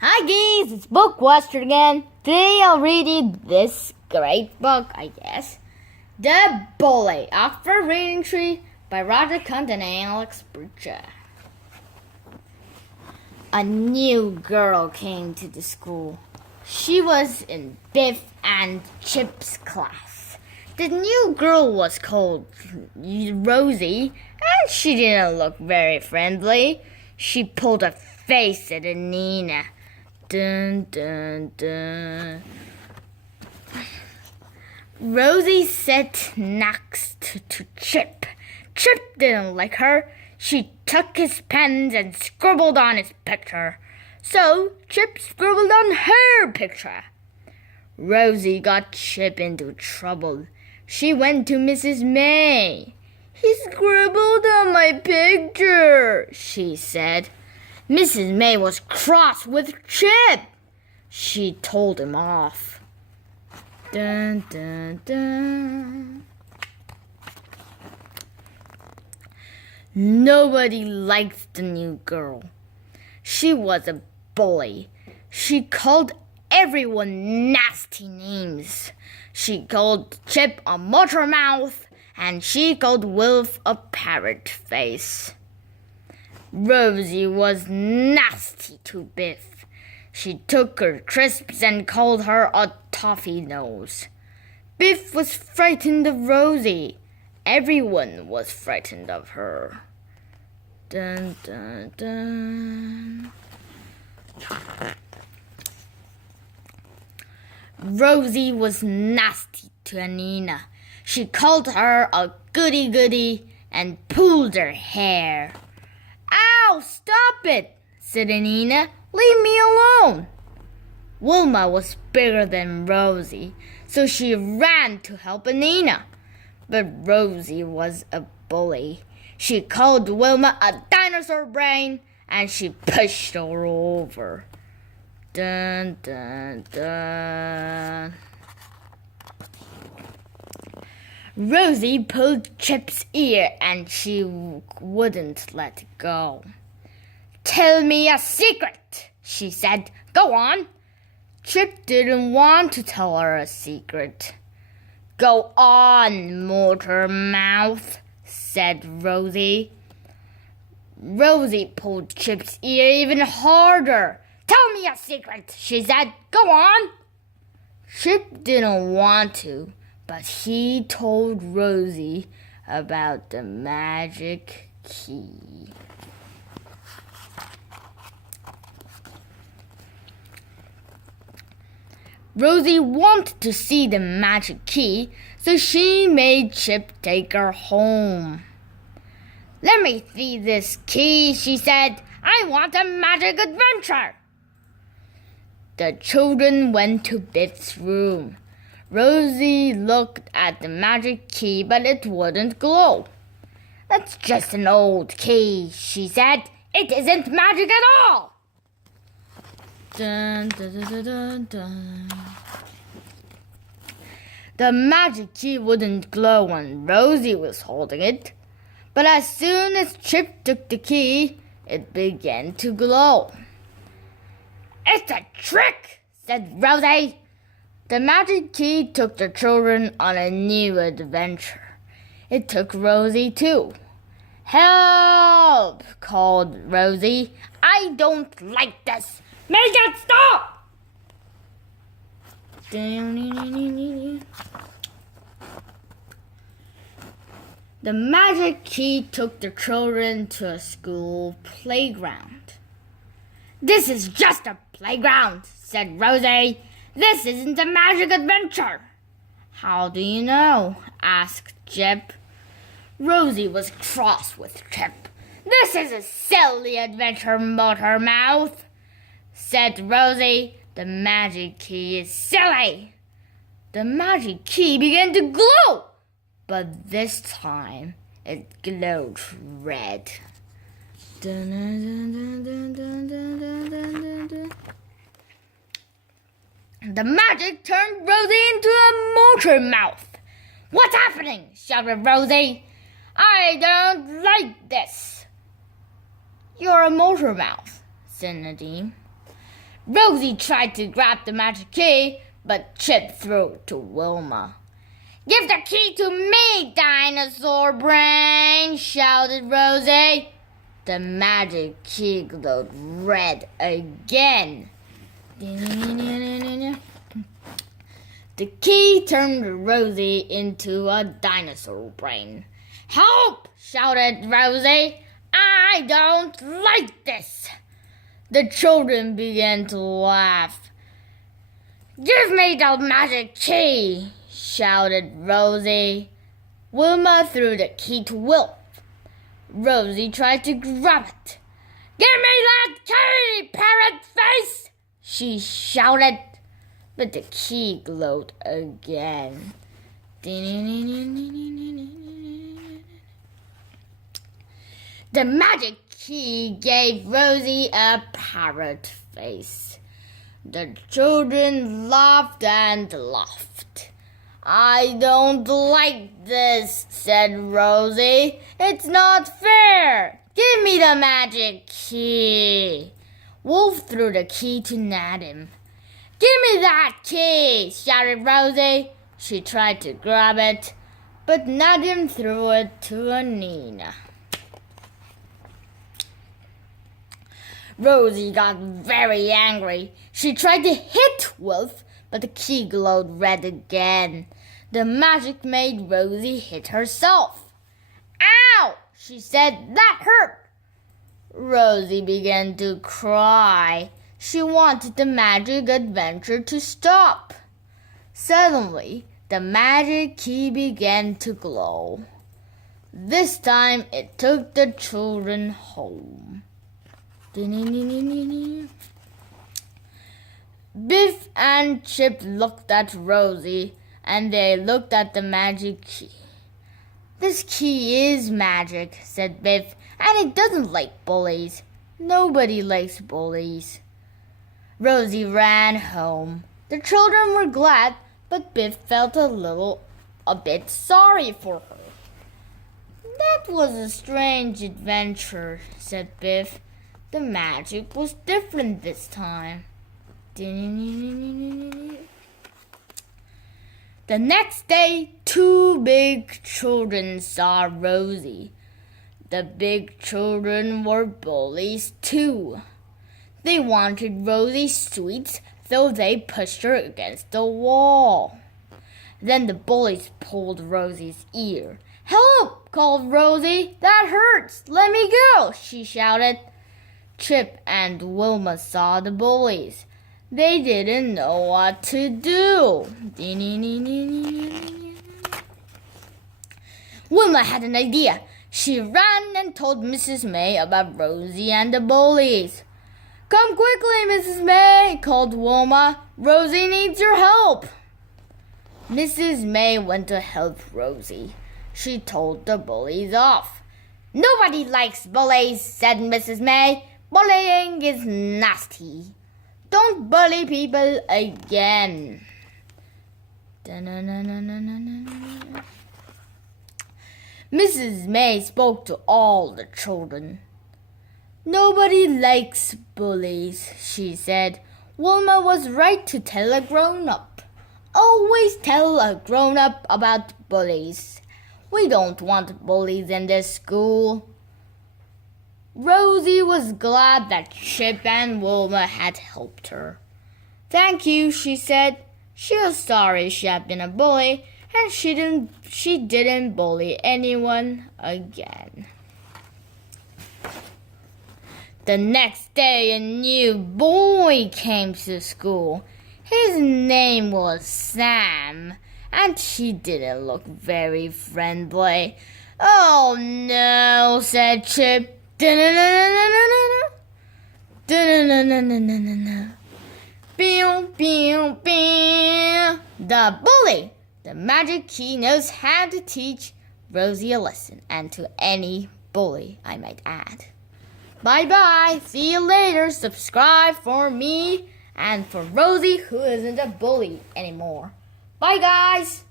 Hi guys, it's Bookwaster again. Today I'll read you this great book, I guess. The Bully, Oxford Reading Tree by Roger Cunt and Alex Burcha. A new girl came to the school. She was in Biff and Chip's class. The new girl was called Rosie, and she didn't look very friendly. She pulled a face at Nina. Dun, dun, dun. Rosie sat next to Chip. Chip didn't like her. She took his pens and scribbled on his picture. So Chip scribbled on her picture. Rosie got Chip into trouble. She went to Mrs. May. "He scribbled on my picture," she said. Mrs. May was cross with Chip. She told him off. Dun, dun, dun. Nobody liked the new girl. She was a bully. She called everyone nasty names. She called Chip a motor mouth, and she called Wilf a parrot face. Rosie was nasty to Biff. She took her crisps and called her a toffee nose. Biff was frightened of Rosie. Everyone was frightened of her. Dun, dun, dun. Rosie was nasty to Nina. She called her a goody-goody and pulled her hair. "Ow, stop it," said Nina. "Leave me alone." Wilma was bigger than Rosie, so she ran to help Nina. But Rosie was a bully. She called Wilma a dinosaur brain, and she pushed her over. Dun, dun, dun. Rosie pulled Chip's ear, and she wouldn't let it go. "Tell me a secret," she said. "Go on." Chip didn't want to tell her a secret. "Go on, motor mouth," said Rosie. Rosie pulled Chip's ear even harder. "Tell me a secret," she said. "Go on." Chip didn't want to, but he told Rosie about the magic key. Rosie wanted to see the magic key, so she made Chip take her home. "Let me see this key," she said. "I want a magic adventure." The children went to Biff's room. Rosie looked at the magic key, but it wouldn't glow. "That's just an old key," she said. "It isn't magic at all." Dun, dun, dun, dun, dun. The magic key wouldn't glow when Rosie was holding it, but as soon as Chip took the key, it began to glow. "It's a trick," said Rosie. The magic key took the children on a new adventure. It took Rosie too. "Help!" called Rosie. "I don't like this. Make it stop!" The magic key took the children to a school playground. "This is just a playground," said Rosie. "This isn't a magic adventure." "How do you know?" asked Chip. Rosie was cross with Chip. "This is a silly adventure, motor mouth," said Rosie. "The magic key is silly." The magic key began to glow, but this time it glowed red. Dun, dun, dun, dun, dun, dun, dun, dun, dun. The magic turned Rosie into a motor mouth. "What's happening?" shouted Rosie. "I don't like this." "You're a motor mouth," said Nadine. Rosie tried to grab the magic key, but Chip threw it to Wilma. "Give the key to me, dinosaur brain!" shouted Rosie. The magic key glowed red again. The key turned Rosie into a dinosaur brain. "Help!" shouted Rosie. "I don't like this." The children began to laugh. "Give me the magic key!" shouted Rosie. Wilma threw the key to Will. Rosie tried to grab it. "Give me that key, parrot face!" she shouted. But the key glowed again. The magic key gave Rosie a parrot face. The children laughed and laughed. "I don't like this," said Rosie. "It's not fair. Give me the magic key." Wolf threw the key to Nadim. "Give me that key!" shouted Rosie. She tried to grab it, but Nadim threw it to Anina. Rosie got very angry. She tried to hit Wolf, but the key glowed red again. The magic made Rosie hit herself. "Ow!" she said. "That hurt." Rosie began to cry. She wanted the magic adventure to stop. Suddenly, the magic key began to glow. This time, it took the children home. Biff and Chip looked at Rosie, and they looked at the magic key. "This key is magic," said Biff, "and it doesn't like bullies. Nobody likes bullies." Rosie ran home. The children were glad, but Biff felt a bit sorry for her. "That was a strange adventure," said Biff. "The magic was different this time." The next day, two big children saw Rosie. The big children were bullies too. They wanted Rosie's sweets, so they pushed her against the wall. Then the bullies pulled Rosie's ear. "Help!" called Rosie. "That hurts! Let me go!" she shouted. Chip and Wilma saw the bullies. They didn't know what to do. Wilma had an idea. She ran and told Mrs. May about Rosie and the bullies. "Come quickly, Mrs. May," called Wilma. "Rosie needs your help." Mrs. May went to help Rosie. She told the bullies off. "Nobody likes bullies," said Mrs. May. "Bullying is nasty. Don't bully people again." Mrs. May spoke to all the children. "Nobody likes bullies," she said. "Wilma was right to tell a grown-up. Always tell a grown-up about bullies. We don't want bullies in this school." Rosie was glad that Chip and Wilma had helped her. "Thank you," she said. She was sorry she had been a bully, and she didn't bully anyone again. The next day, a new boy came to school. His name was Sam, and he didn't look very friendly. "Oh no," said Chip. The bully! The magic key knows how to teach Rosie a lesson, and to any bully, I might add. Bye-bye. See you later. Subscribe for me and for Rosie, who isn't a bully anymore. Bye, guys.